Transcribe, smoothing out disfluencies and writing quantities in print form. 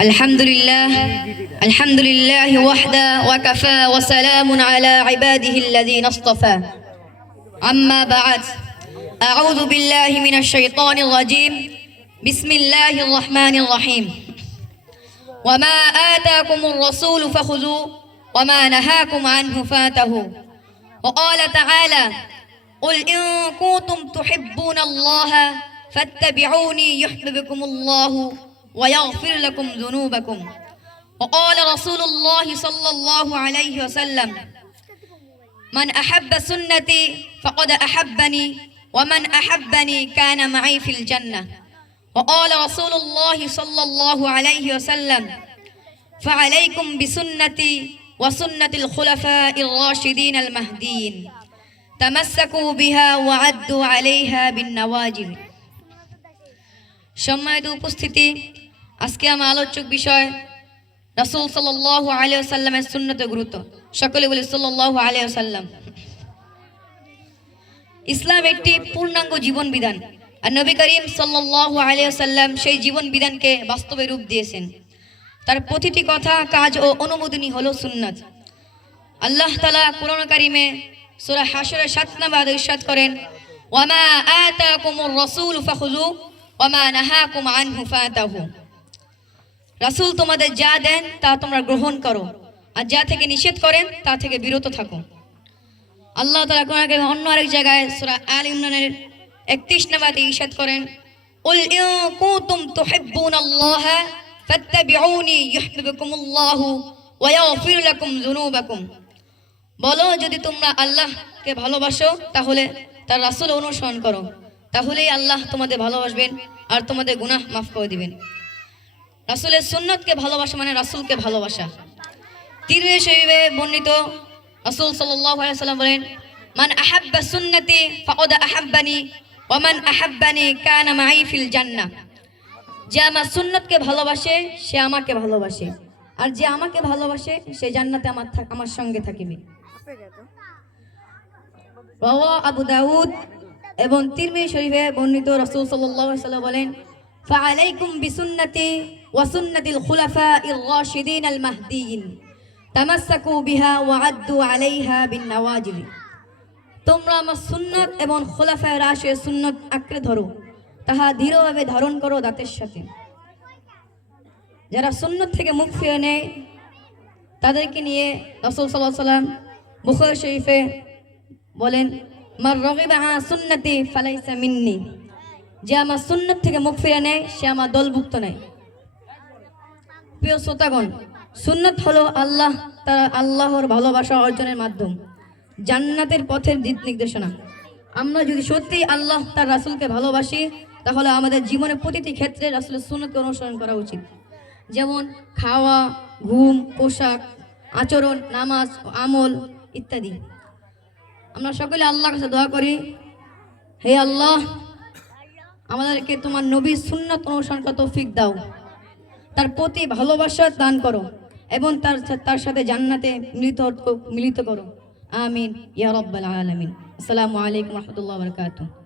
الحمد لله وحده وكفى وسلام على عباده الذين اصطفى أما بعد أعوذ بالله من الشيطان الرجيم بسم الله الرحمن الرحيم وما آتاكم الرسول فخذوه وما نهاكم عنه فانتهوا وقال تعالى قل إن كنتم تحبون الله فاتبعوني يحببكم الله ويغفر لكم ذنوبكم وقال رسول الله صلى الله عليه وسلم من أحب سنتي فقد أحبني ومن أحبني كان معي في الجنة وقال رسول الله صلى الله عليه وسلم فعليكم بسنتي وسنة الخلفاء الراشدين المهديين تمسكوا بها وعدوا عليها بالنواجذ সম্মানিত উপস্থিতি আজকে আমার আলোচক বিষয় রাসূল সাল্লাল্লাহু আলাইহি ওয়াসাল্লামের সুন্নতের গুরুত্ব সকলে বলি সাল্লাল্লাহু আলাইহি ওয়াসাল্লাম ইসলাম একটি পূর্ণাঙ্গ জীবন বিধান আর নবী করিম সাল্লাল্লাহু আলাইহি ওয়াসাল্লাম সেই জীবন বিধানকে বাস্তবে রূপ দিয়েছেন তার প্রতিটি কথা কাজ ও অনুমোদনী হলো সুন্নাত আল্লাহ তাআলা কোরআন কারীমে সূরা হাশরের 7 নম্বর আয়াতে ইরশাদ করেন ওয়ামা আতাকুমুর রাসূল ফাখুযু ওয়ামা নাহাকুম আনহু ফাতাহু রাসূল তোমাদের যা দেন তা তোমরা গ্রহণ করো আর যা থেকে নিষেধ করেন তা থেকে বিরত থাকো আল্লাহ তাআলা কোরআন কারীমে অন্য আরেক জায়গায় সূরা আল ইমরানের 31 নম্বর আয়াতে ইরশাদ করেন কুল ইন কুনতুম তুহিব্বুনাল্লাহ ফাত্তাবিউনি ইউহিব্বুকুমুল্লাহু ওয়া ইয়াগফির লাকুম যুনুবাকুম বলো যদি তোমরা আল্লাহকে ভালোবাসো তাহলে তার রাসূল অনুসরণ করো তাহলেই আল্লাহ তোমাদের ভালোবাসবেন আর তোমাদের গুনাহ মাফ করে দিবেন রাসূলের সুন্নতকে ভালোবাসা মানে রাসূলকে ভালোবাসা তিরমিজি শরীফে বর্ণিত রাসূল সাল্লাল্লাহু আলাইহি ওয়াসাল্লাম বলেন মান আহাব্বা সুন্নতি ফাকাদ আহাব্বানি ওয়া মান আহাব্বানি কানা মাই ফিল জান্নাহ যে আমার সুন্নতকে ভালোবাসে সে আমাকে ভালোবাসে আর যে আমাকে ভালোবাসে সে জান্নাতে আমার সঙ্গে থাকিবে রাওয়া আবু দাউদ এবং তিরমিজি শরীফে বর্ণিত রাসূল সাল্লাল্লাহু আলাইহি ওয়াসাল্লাম বলেন ফাআলাইকুম বিসুন্নতি ওয়া সুন্নাতিল খুলাফাইর রাশিদিনাল মাহদিয়িন তামাসসাকু বিহা ওয়া আদ্দু আলাইহা বিন নওয়াজিল তোমরা আমার সুন্নাত এবং খুলাফায়ে রাশিদের সুন্নাত আঁকড়ে ধরো তাহা দৃঢ়ভাবে ধারণ করো দাঁতের সাথে যারা সুন্নাত থেকে মুখ ফিরিয়ে নেয় তাদেরকে নিয়ে রাসূল সাল্লাল্লাহু আলাইহি ওয়াসাল্লাম বুখারী শরীফে বলেন মার রাগিবা আন সুন্নতি ফালাইসা মিন্নি যে আমার সুন্নাত থেকে মুখ ফিরিয়ে নেয় সে আমার দলভুক্ত নয় প্রিয় শ্রোতাগণ সুন্নাত হলো আল্লাহর ভালোবাসা অর্জনের মাধ্যম জান্নাতের পথের দিক নির্দেশনা আমরা যদি সত্যি আল্লাহ তার রাসূলকে ভালোবাসি তাহলে আমাদের জীবনের প্রতিটি ক্ষেত্রে রাসূলের সুন্নতকে অনুসরণ করা উচিত যেমন খাওয়া ঘুম পোশাক আচরণ নামাজ আমল ইত্যাদি আমরা সকলে আল্লাহর কাছে দোয়া করি হে আল্লাহ আমাদেরকে তোমার নবীর সুন্নাত অনুসরণ করার তৌফিক দাও তার প্রতি ভালোবাসা দান করো এবং তার সাথে জান্নাতে মিলিত করো আমিন ইয়া রাব্বাল আলামিন আসসালামু আলাইকুম ওয়া রাহমাতুল্লাহি ওয়া বারাকাতুহু